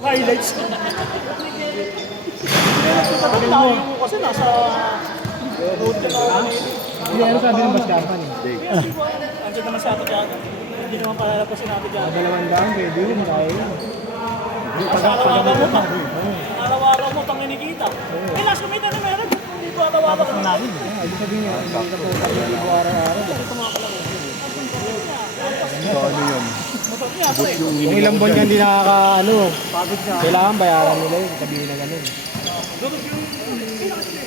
Highlights. Layo mo kasi nasa road ka na. Hindi, ano sabi ng Baskapan? Andiyan naman sa ato dyan. Hindi naman palalapasin natin dyan. 200, pwede yun, kaya yun. Kasi araw-araw mo pa. Araw-araw mo pang inikita. Eh, last kumita na meron. Hindi ko araw-araw ko na. Ibig sabihin nga, hindi ka po pag-ibo araw-araw. So ano yun? Kung ilang buwan yan hindi nakaka-ano, kailangan bayaran nila yun, sabihin na ganun.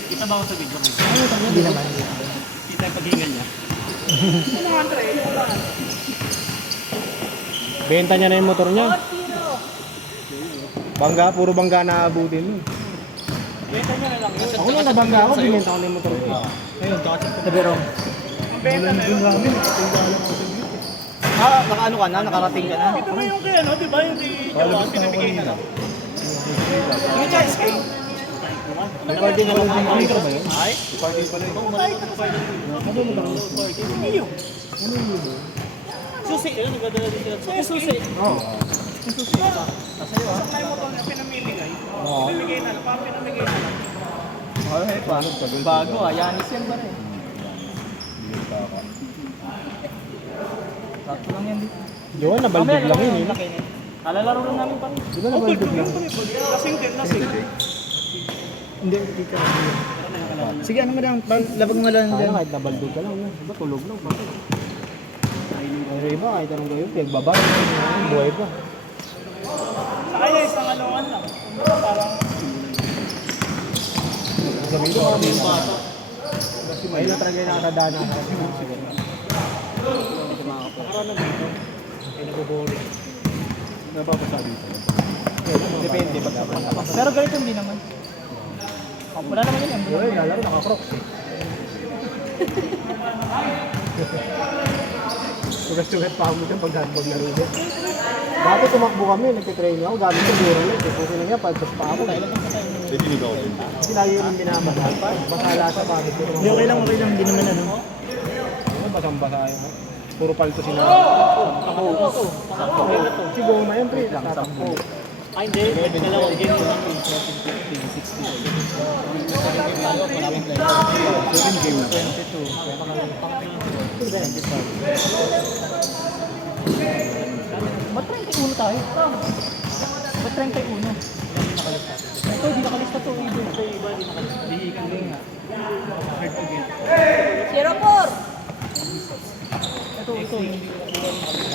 Kita ba ako sa video mo? Hindi naman. Kita yung paghingan niya. Benta niya na yung motor niya. Bangga, puro bangga na abutin mo. Benta niya na lang yun. Ako nung nabangga ako, binenta ko na yung motor ko. Ayun, Sabi ron. benta na yun. Nakaano ka na? Nakarating ka na? Ito na yung kaya, no? Diba yung di Jawan, pinamigay na lang. Yung Chais kayo. Nag-party na lang din kami ba yun? Ay? Party pala yun. Ano mo lang? Iyo. Susi. Ayun, nagdadala din sila. Susi. Oo. Susi ka. Sa'yo ah. Sa mo to na pinamimigay. Pinamigay na lang. Parang pinamigay na lang. Okay pa. Bago ah, Yanis yan ba rin? Sakto lang yan dito. Di ba, nabaldog lang yun eh. Alalaro lang namin pa. Di ba nabaldog lang? Lasing din, lasing. Hindi, hindi ka. Sige, ano mo lang, labag mo lang dyan. Kahit nabaldog ka lang, diba tulog lang. Pero iba, kahit anong gawin, pinagbabay, buhay pa. Sa kanya, isang anuan lang. Parang... Sabi ko, kami yung bata. Ayun na talaga yung nakadadana ka. Nakaroon na dito. Ay, nag-boring. Napapasa dito. Depende pag Pero ganito hindi naman. Wala naman yun. Pero yung lalaro, naka-crocs eh. Sugat-sugat pa ako dyan pag handbag laro din. Dati tumakbo kami, nagtitraining ako, gamit ko buro lang. Puso na nga, paltos pa ako. Pwede nito ako din. Kasi lagi yung binabasal pa. Basala sa pamit ko. Hindi, okay lang, hindi naman ano. Basang-basa yun. Puro palto sila. Ako. Si Goma yun, pre. Tatakbo. Ay, hindi. Dalawang game lang. 7 game na. 22. Ba't 31 tayo? Ba't 31? Ito, di nakalista to. Ito, iba, di nakalista. Di ikaw nga. Hard to get. 04! Ito.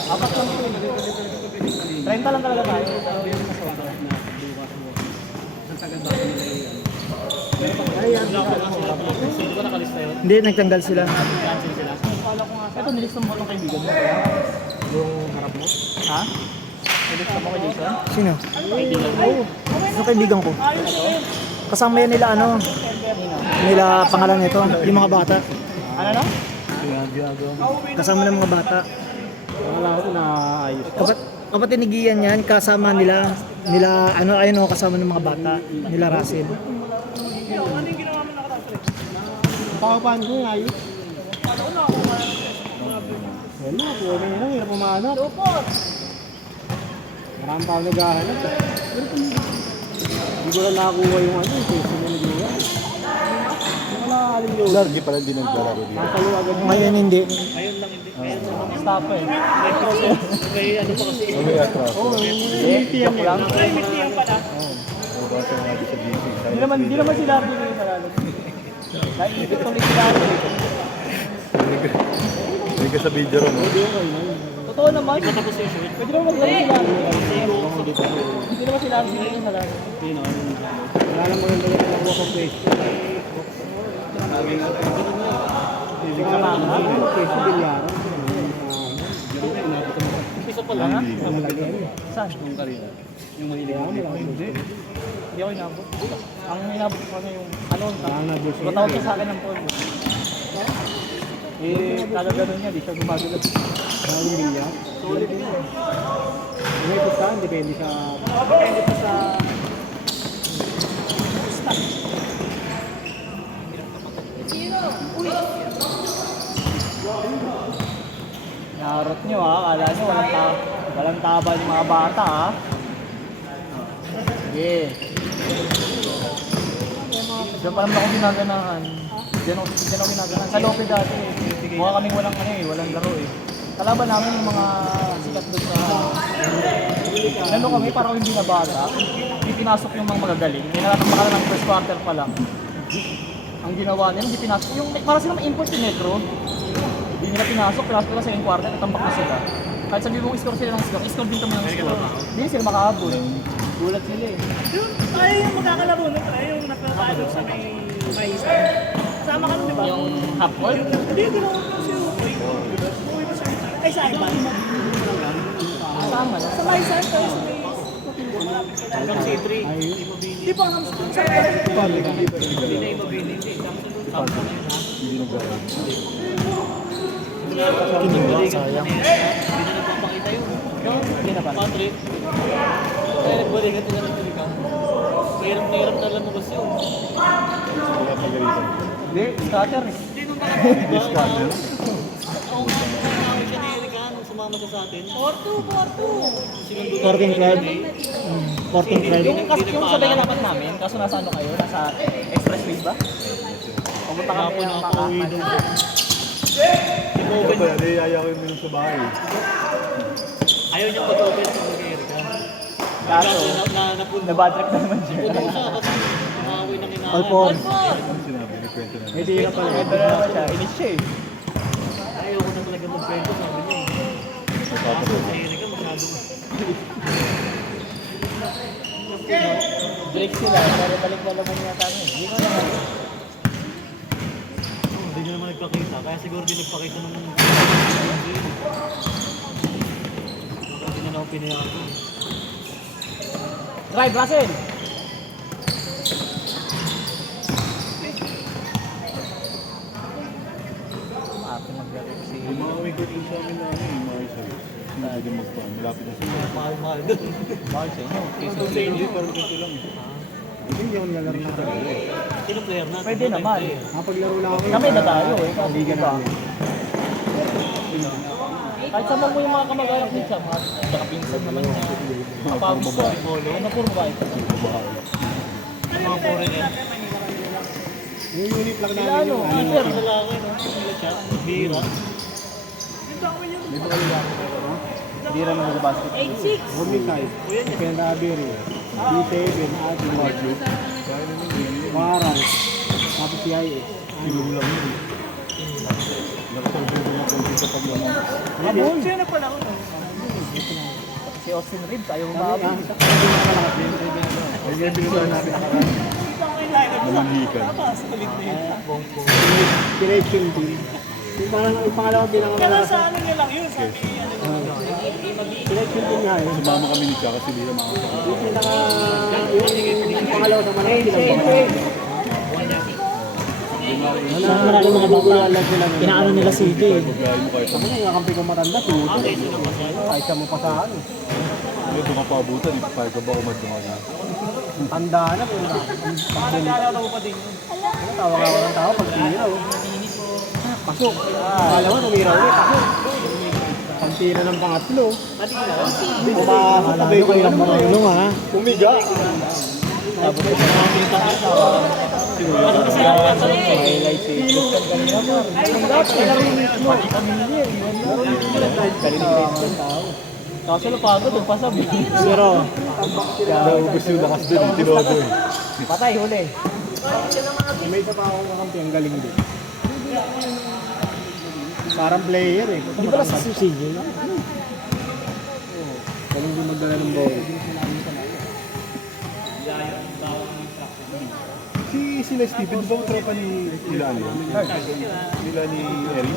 Apat lang ito. 30 lang talaga tayo. Hindi ko nakalista yun. Hindi, nagtanggal sila. Cancel sila. Kala ko nga. Ito, nilista mo ng kaibigan mo. Yung harap mo? Ha? Nilista mo kay Jason? Sino? Kaibigan mo. Yung kaibigan ko. Ayos yun. Kasama yan nila ano? Nila pangalan nito, yung mga bata. Ano na? Kasama ng mga bata. Wala ko na ayos. Kapatid ni Gian yan, kasama nila ano ayun o, kasama ng mga bata, nila Russell. Ano yung ginawa mo nakatransfer? Pakapaan ko yung ayos. Wala, pwede nyo lang, hirap umahanap. Lupot! Maraming pa naghahanap. Hindi ko lang nakakuha yung ano, yung peso na nagawa. Wala aling yun. Largi pala din naglalaro dito. Nakalo agad. Ngayon hindi. Ayun lang hindi. Ayun lang. Stop eh. May process. May ano pa kasi. Ano yung atras? Oo, joke lang. Ay, may tiyang pala. Oo, kasi nga di sa GC. Hindi naman sila pinili sa lalo. Kahit hindi tuloy sila. Hindi ka sa video ron, no? Totoo naman. Hindi pa tapos yung shoot. Pwede naman maglaro sila. Hindi naman sila pinili sa lalo. Wala lang maganda yung nakuha ko pwesto. Pwesto bilyaro. Piso pa lang ha? Saan? Yung karina. Yung mahilig ako. Hindi. Hindi ako inabot. Ang inabot ko na yung ano. Matawag siya sa akin ng Paul. Eh, kagagano'n niya. Di siya gumagulog. Maraming bilyar. Solid yun. May pustahan, depende sa... Depende pa sa... Narot nyo ha, akala nyo walang tabal yung mga bata ha. Sige. Diyan pa naman ako ginaganahan. Diyan ako ginaganahan. Sa Lope dati mukha kaming walang laro eh. Kalaban namin yung mga sikat doon sa... Lalo kami, parang hindi na bata. Hindi pinasok yung mga magagaling. May nakatambaka na ng first quarter pa lang. Ang ginawa nila, hindi pinasok. Yung, para sila ma-import yung Metro. Hindi nila pinasok nila sa second quarter, natambak na sila. Kahit sabi mo, score sila ng score din kami ng score. Hindi sila makahabol. Gulat sila eh. Yung tayo yung magkakalaro nun, tayo yung nakatalo sa may isa. Kasama ka nun, di ba? Yung half court. Hindi, ginawa ko kasi yung buhay mo sa ay sa iba. Kasama na. Sa may saan tayo sa may hanggang C3. Di ba hanggang sa Hindi naglalaro. Kinig lang, sayang. Hindi na pa. Patrick. Kaya nagbalikan ito na nagpilikan. Hirap na lamabas yun. Wala pagalitan. Hindi, scatter eh. Hindi nung nakakita. Discount. Oo nga, nakakawin siya ni Erika nung sumama siya sa atin. 4-2. Working club. Working club. Yung sabay na dapat namin, kaso nasa ano kayo? Nasa expressways ba? Pumunta kami ng kakakas. Ikaw ba, niyaya ko yung minum sa bahay. Ayaw niya mag-open sa Erika. Kaso, Napunta nabad trip na naman siya. siya kasi nakawin ng inaaway. Alpon. Ano sinabi? Nagkwento na. May tira pala. Ito na naman siya, inis siya eh. Ayaw ko na talaga mag-kwento, sabi niya. Kaso sa Erika masyadong... Break sila, pero balik na naman yata ano eh. Hindi ko naman. Hindi niya naman nagpakita, kaya siguro din nagpakita ng mga... Hindi niya na ako pinayagan. Drive, Russell! Ate maglaro si... Yung mga umikot din sa amin na ano, yung mga isa. Hindi din magpaan. Malapit na sila. Mahal-mahal doon. Mahal sa inyo. Hindi, parang ganito lang. Hindi ako naglalaro na karami. Sino player natin? Pwede naman. Nakapaglaro lang ako. Kami na tayo eh. Kasi Kaibigan diba? namin. Kahit sama mo yung mga kamag-anak din siya, mga pinsan naman niya. Kapagos ko, ano puro ba ito? Mga foreigner. Yung unit lang Sila namin ano, yung keeper. Ito lang ako, no? Sila chat. Bira. Dito kami lang. Hindi rin naman sa basket. Homing side. Kenda Abiri. B7, Ati Marjo. Parang. Tapos si IS. Ilong lang yun. Nakasalbo din ako dito sa paglaman. Abol. Sino na pala ako, no? Si Austin Reeves, ayaw Sabi umabot. Ay, ngayon pinusahan natin nakaraan. Dito ako yung live. Malilikan. Tapos, kulit na yun. Direction team. Yung parang yung pangalawa bilang Kaya sa ano niya lang yun, sabi ano. direction team nga eh. Sumama kami ni Chaka kasi di na makakasama. Yung pinaka... Yung pangalawa sa malaki bilang Maraming mga bago lang sila. Inaano nila si CJ. Pagkain mo kahit Ako na yung kakampi kong matanda. Kahit siya mo pa sa ano. ano, doon ka paabutan. Di pa kahit ka ba umadungan na. Tanda na pero Naalala ko pa din yun. tawag ako ng tao pag tira. Pasok. Akala mo tumira ulit. Pasok. Pag tira ng pangatlo. Pumasok ko yung marunong ha. Umiga! Tapos ito na natin yung highlights eh. Ang dapat, kailangan mismo. Pati kami niya eh. Kaso napagod, nagpasabi. Zero. Naubos yung lakas din. Tinobo eh. Patay, huli. May isa pa akong kakampi. Ang galing din. Parang player eh. Di ba lang sa CJ? Galing din magdala ng ball. Sila Steven, di ba tropa ni nila ano yun? Nila ni Eris?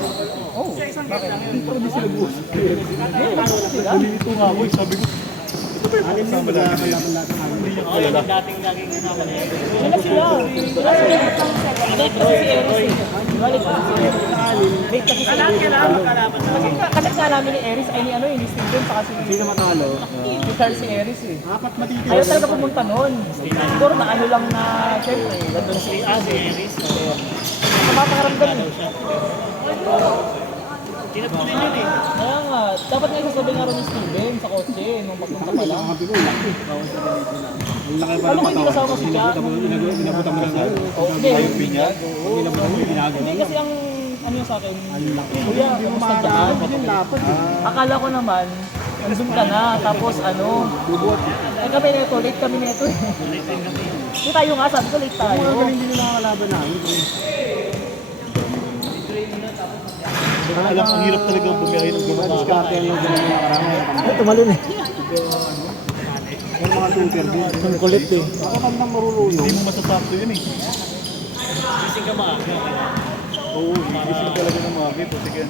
Oh, Hindi pa rin sila buhos. sila. Nalilito nga ako eh. Sabi ko, Anim na magkakalaban natin namin. hindi niya Ako kilala. yung dating laging kasama niya. Sila sila. Balik kasi si Eris eh. Balik kasi si Eris. Balik kasi si Eris. Kasi kasama namin ni Eris, ay ni ano eh, ni Steven, saka si... Sino matalo? Si Charles si Eris eh. Apat matitira. Ayaw talaga pumunta nun. Siguro na ano lang na, syempre, nandun si Eris. Nakapakaramdam eh. Kinatuloy yun eh. Kaya nga, dapat nga sasabihin nga rin ni Steven sa kotse nung pagpunta pa lang. Kakampi ko, laki. Ang laki pa Ano ng kung hindi kasama si Jack? Inabutan mo lang tayo. Hindi. Pinyat? Inabutan mo, ginagawa. Hindi kasi ang ano yung sa akin, Ang laki. Kuya, kamusta dyan? Yung lapad eh. Akala ko naman, nandun ka na, tapos ano, kami nito, late kami nito eh. Hindi tayo nga, sabi ko late tayo. Mga galing din yung nakakalaban namin. Alam, ang hirap talaga bumiyahe ng gumababa. Diskarte yung gano'n na karami. Ay, tumalun eh. Yung mga super din. Ang kulit eh. Ako bandang marunong. Hindi mo masasakto yun eh. Gising ka maaga. Oo, gising talaga ng mga kito. Sige.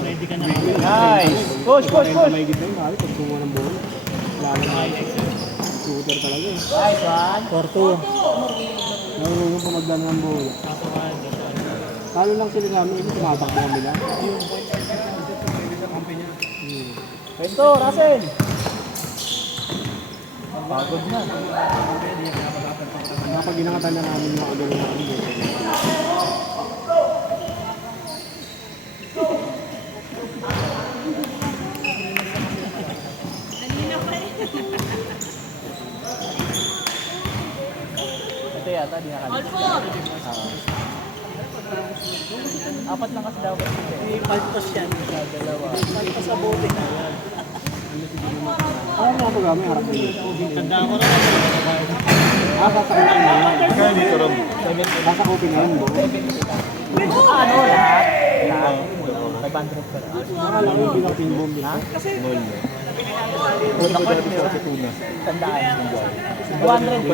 Ready ka na. Nice! Push, push, push! May gitna yung mahal pag sumuha ng buhol. Lalo na shooter talaga eh. Nice one! Porto. Narunong pa magdala ng buhol. Lalo lang sila sa amin, ito tumatakbo kami lang. Pwesto, Russell! Pagod na. Kapag ginangatan na namin yung agad namin. Ito yata, di nakalimutan. Apat lang kasi dapat sila. May paltos yan. Dalawa. Paltos sa bote na. Kaya mga pag-amay, harap na yun. Tanda ko na. Sasakupin na yan. Kaya dito ram. Sasakupin na yan. Ano, lahat? Lahat. 500 pa lang. Nakala ko yung pinaping bomb din. Nol na. Una ko Dati sa Tuna. tandaan. 200.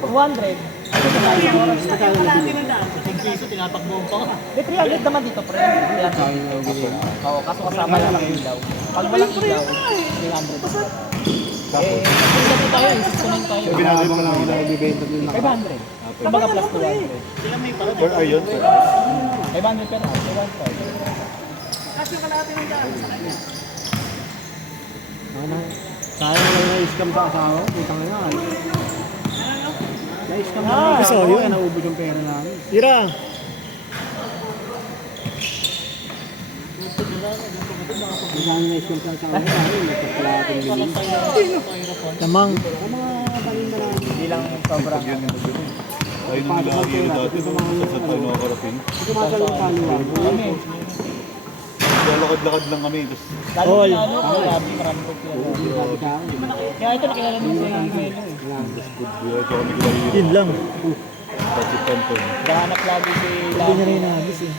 200. Yung piso, tinatakbo pa ka. May 300 naman dito, pre. 300. Oo, kaso kasama lang ang ilaw. Pag walang ilaw, 300. Eh, kung tayo, insist ko na yun tayo. Pinabang lang nila ibibenta din na. 500. Kumbaga plus 200. Sila may para. Or ayun. 500 per house, 1.5. Sayang lang na-scam sa asawa. Putang ina. Na-scam na Ah, kasi so yun. Naubos yung pera namin. Tira! Ang dami na-scam sa asawa namin. Nagpapalating bilhin. Tamang. Sa mga tanim na namin. Hindi lang sobrang. Yun yung mag-ano. Tayo nung nilahiro dati. Sa tayo nakakarating. Ito masal ng kaluwa. Kami. Lalakad-lakad lang kami. Tapos Lalo na ano, marami talaga. Sabi ka. Kaya ito nakilala mo si Melo eh. Kaya ito kami nilahiro. Yun lang. Tapos Canton. Gahanap lagi si Lalo. Hindi niya rin nabis eh.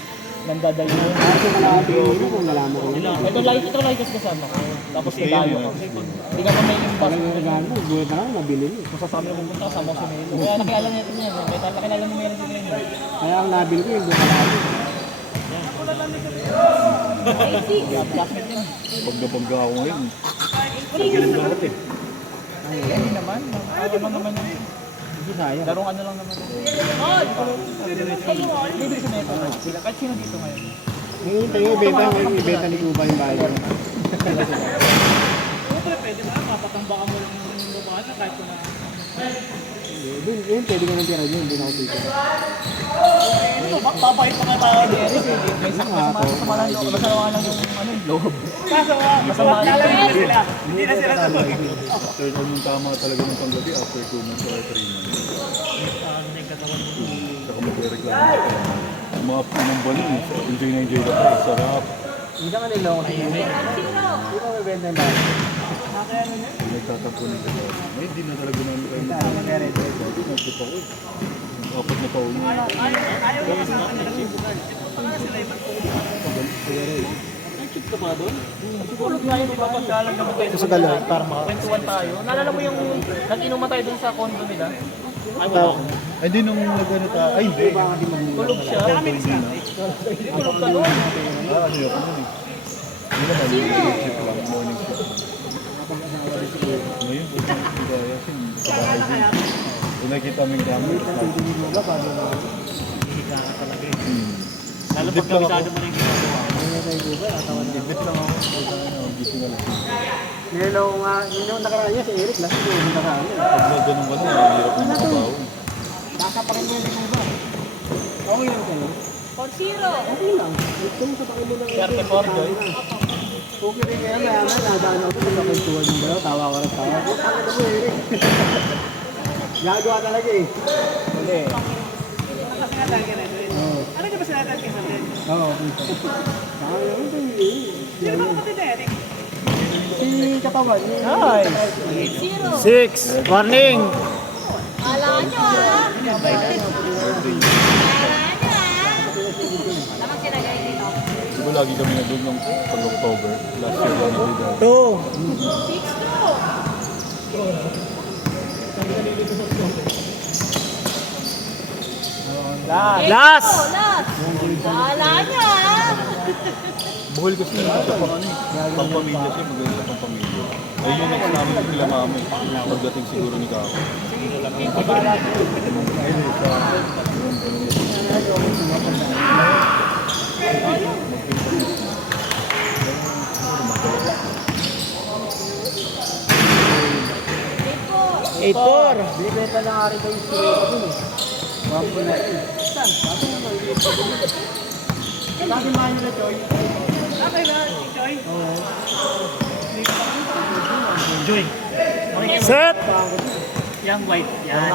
Nandadayo. Kasi malapit yun kung nalaman ko. Ito like kasama ko. Tapos si Dayo. Hindi ka pa may yung Parang yung regalo, buhay na lang, nabili mo. Kung sasama mo pumunta, kasama ko si Melo. Kaya nakilala niya ito niya. Kaya nakilala ni Melo si Melo. Kaya ang nabili ko yung buhay na Classmate yun. Pagka ako ngayon. Hindi naman. Ano naman yun. Hindi sayang. Larong ano lang naman. Libre si Neto. Kahit sino dito ngayon. Ngayon tayo ibenta ni Cuba yung bahay. Siyempre, pwede ba? Papatambaka mo lang yung lumahan na kahit kung na. Yun, pwede ko nang tira yun, hindi na ako tito. Papahit pa nga tayo. May masama lang loob. Masama lang yung ano yung loob. Kaso nga, lalawin na sila. Hindi na sila sabag. After yung tama talaga ng panggabi, after 2 months or 3 months. Saka magre-reklamo ka. Ang mga unang buwan yun, enjoy na enjoy na tayo. Sarap. Hindi ka nila ako tito. Hindi ko mabenta yung bahay. Nagtatampunin ka sa may hindi na talaga namin kayo nagtatampunin. Nagtip ako eh. 4 na taon na. Nag-chip ka ba doon? Siguro tayo mapagkalang naman tayo Sa galaw, para makakwentuhan tayo. Naalala mo yung nag-inuman tayo dun sa condo nila? Ay, wala. Ay, hindi nung nag-ano tayo. Ay, hindi. Tulog siya. Hindi na. Tulog ka doon. Ah, ano yun ako nun eh. Hindi naman, morning shift lang. Morning shift. Ngayon, hindi kaya sin sa bahay din. Kung nakikita mo yung camera, Hika ka talaga eh. Lalo pag kabisado mo na yung ginagawa. ibit lang ako. Gising na lang. Nilaw nga, yun yung nakaraan niya, si Eric, last year, yung nakaraan niya. Pag na ganun ka na, hirap mo makabaw. Baka pa rin mo yung iba. Okay lang kayo. 4-0. Okay lang. Ito mo sa pakilo lang. 34, Joy. Okay rin kaya maya nga, nadaan ako sa kwentuhan yung dalaw, tawa ko ng tawa. Ang ito mo, Eric. Gagawa talaga eh. Hindi. Kasi nga talaga na ito. Ano ka ba sinatan kay Sandel? Oo. Sino ba kapatid na Eric? Si katawan. Nice. 6. Warning. Kala nyo ah. Kala nyo ah. Tamang sinagay dito. Di ba lagi kami nandun nung pag-October? Last year kami nandun. 2. Last. Last. Kala nyo ah. Buhol kasi naman siya pang ano eh. Pampamilya siya, magaling siya pampamilya. Ayun yung next namin yung kila mama eh. Pagdating siguro ni Kako. Eight four. Binibenta na nga rin kayo si Reka dun eh. Dati man nila, Choy. Okay na, si Joy. Set. Young white. Yan.